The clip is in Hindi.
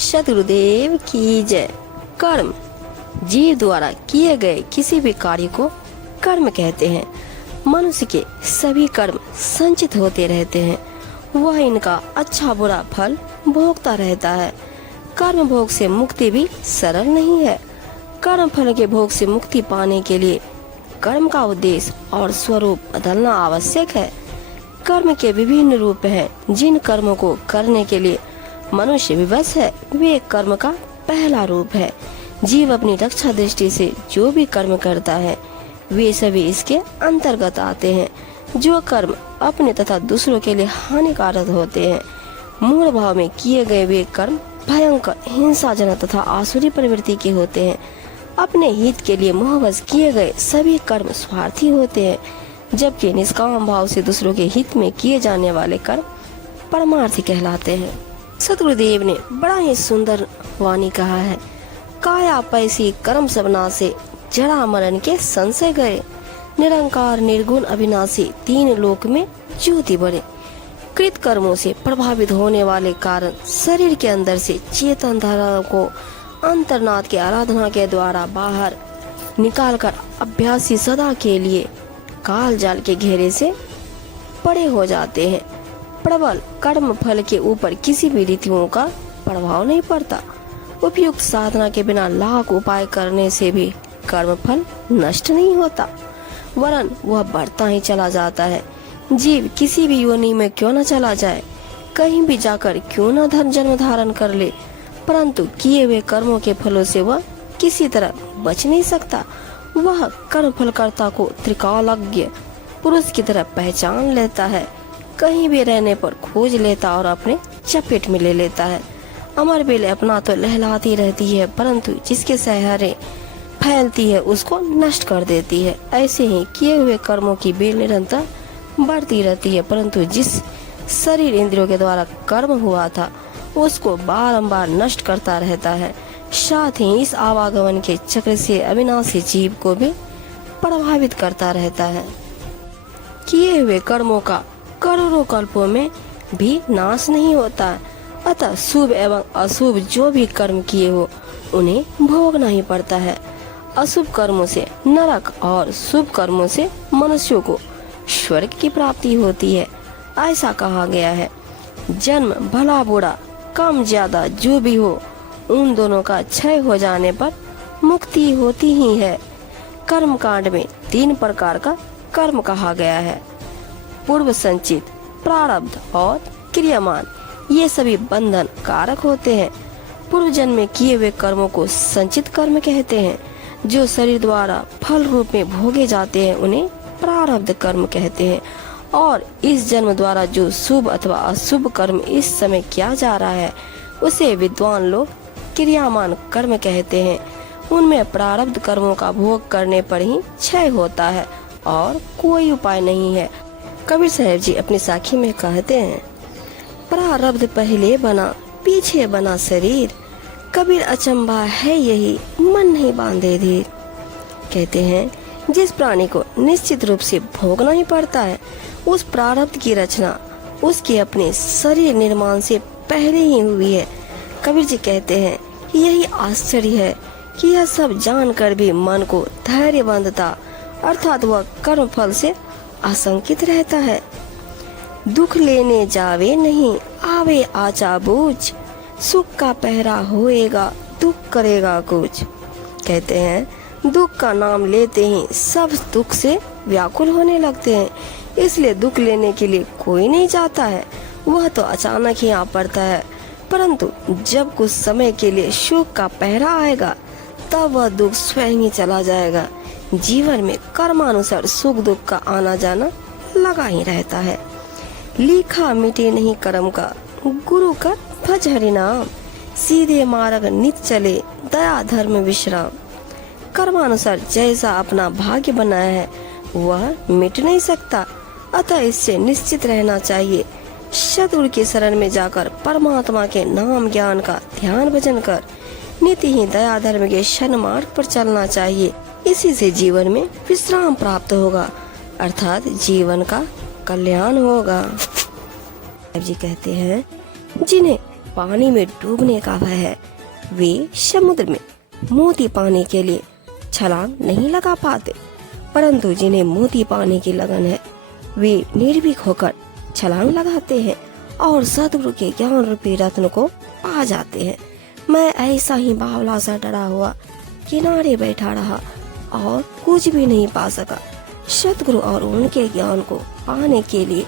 सद्गुरुदेव की जय। कर्म जीव द्वारा किए गए किसी भी कार्य को कर्म कहते हैं। मनुष्य के सभी कर्म संचित होते रहते हैं, वह इनका अच्छा बुरा फल भोगता रहता है। कर्म भोग से मुक्ति भी सरल नहीं है। कर्म फल के भोग से मुक्ति पाने के लिए कर्म का उद्देश्य और स्वरूप बदलना आवश्यक है। कर्म के विभिन्न रूप हैं, जिन कर्मों को करने के लिए मनुष्य विवश है वे कर्म का पहला रूप है। जीव अपनी रक्षा दृष्टि से जो भी कर्म करता है वे सभी इसके अंतर्गत आते हैं। जो कर्म अपने तथा दूसरों के लिए हानिकारक होते हैं, मूल भाव में किए गए वे कर्म भयंकर, हिंसाजनक तथा आसुरी प्रवृत्ति के होते हैं। अपने हित के लिए मोहवश किए गए सभी कर्म स्वार्थी होते हैं, जबकि निष्काम भाव से दूसरों के हित में किए जाने वाले कर्म परमार्थी कहलाते हैं। सद्गुरुदेव ने बड़ा ही सुंदर वाणी कहा है, काया पैसी कर्म सबना से जड़ा मरण के संशय गए, निरंकार निर्गुण अविनाशी तीन लोक में ज्योति बढ़े। कृत कर्मों से प्रभावित होने वाले कारण शरीर के अंदर से चेतन धारा को अंतर्नाथ के आराधना के द्वारा बाहर निकालकर अभ्यासी सदा के लिए काल जाल के घेरे से परे हो जाते हैं। प्रबल कर्म फल के ऊपर किसी भी रीतियों का प्रभाव नहीं पड़ता। उपयुक्त साधना के बिना लाख उपाय करने से भी कर्म फल नष्ट नहीं होता, वरन वह बढ़ता ही चला जाता है। जीव किसी भी योनि में क्यों न चला जाए, कहीं भी जाकर क्यों न जन्म धारण कर ले, परंतु किए हुए कर्मों के फलों से वह किसी तरह बच नहीं सकता। वह कर्म फलकर्ता को त्रिकालज्ञ पुरुष की तरह पहचान लेता है, कहीं भी रहने पर खोज लेता और अपने चपेट में ले लेता है। अमर बेल अपना तो लहलाती रहती है, परंतु जिसके सहारे फैलती है उसको नष्ट कर देती है। ऐसे ही किए हुए कर्मों की बेल निरंतर बढ़ती रहती है, परंतु जिस शरीर इंद्रियों के द्वारा कर्म हुआ था उसको बारंबार नष्ट करता रहता है। साथ ही इस आवागमन के चक्र से अविनाशी जीव को भी प्रभावित करता रहता है। किए हुए कर्मों का करोड़ों कल्पों में भी नाश नहीं होता, अतः शुभ एवं अशुभ जो भी कर्म किए हो उन्हें भोगना ही पड़ता है। अशुभ कर्मों से नरक और शुभ कर्मों से मनुष्यों को स्वर्ग की प्राप्ति होती है। ऐसा कहा गया है, जन्म भला बुरा कम ज्यादा जो भी हो उन दोनों का क्षय हो जाने पर मुक्ति होती ही है। कर्म कांड में 3 प्रकार का कर्म कहा गया है, पूर्व संचित, प्रारब्ध और क्रियामान। ये सभी बंधन कारक होते हैं। पूर्व जन्म में किए हुए कर्मों को संचित कर्म कहते हैं। जो शरीर द्वारा फल रूप में भोगे जाते हैं उन्हें प्रारब्ध कर्म कहते हैं। और इस जन्म द्वारा जो शुभ अथवा अशुभ कर्म इस समय किया जा रहा है उसे विद्वान लोग क्रियामान कर्म कहते हैं। उनमें प्रारब्ध कर्मों का भोग करने पर ही क्षय होता है और कोई उपाय नहीं है। कबीर साहब जी अपनी साखी में कहते हैं, प्रारब्ध पहले बना पीछे बना शरीर, कबीर अचंभा है यही मन नहीं बांधे धीर। कहते हैं, जिस प्राणी को निश्चित रूप से भोगना ही पड़ता है उस प्रारब्ध की रचना उसके अपने शरीर निर्माण से पहले ही हुई है। कबीर जी कहते हैं, यही आश्चर्य है कि यह सब जानकर भी मन को धैर्य बंधता अर्थात वह कर्म फल से आशंकित रहता है। दुख लेने जावे नहीं आवे आचा बूझ, सुख का पहरा होएगा दुख करेगा कुछ। कहते हैं, दुख का नाम लेते ही सब दुख से व्याकुल होने लगते हैं, इसलिए दुख लेने के लिए कोई नहीं चाहता है। वह तो अचानक ही आ पड़ता है, परंतु जब कुछ समय के लिए सुख का पहरा आएगा तब वह दुख स्वयं ही चला जाएगा। जीवन में कर्मानुसार सुख दुख का आना जाना लगा ही रहता है। लिखा मिटे नहीं कर्म का गुरु का भज हरि नाम, सीधे मार्ग नित चले दया धर्म विश्राम। कर्मानुसार जैसा अपना भाग्य बनाया है वह मिट नहीं सकता, अतः इससे निश्चित रहना चाहिए। सद्गुरु के शरण में जाकर परमात्मा के नाम ज्ञान का ध्यान भजन कर नित्य ही दया धर्म के शन मार्ग पर चलना चाहिए। इसी से जीवन में विश्राम प्राप्त होगा, अर्थात जीवन का कल्याण होगा। जी कहते हैं, जिन्हें पानी में डूबने का भय है। वे समुद्र में मोती पाने के लिए छलांग नहीं लगा पाते, परंतु जिन्हें मोती पाने की लगन है वे निर्भीक होकर छलांग लगाते हैं और सदगुरु के ज्ञान रूपी रत्न को पा जाते हैं। मैं ऐसा ही बावला सा डरा हुआ किनारे बैठा रहा और कुछ भी नहीं पा सका। सतगुरु और उनके ज्ञान को पाने के लिए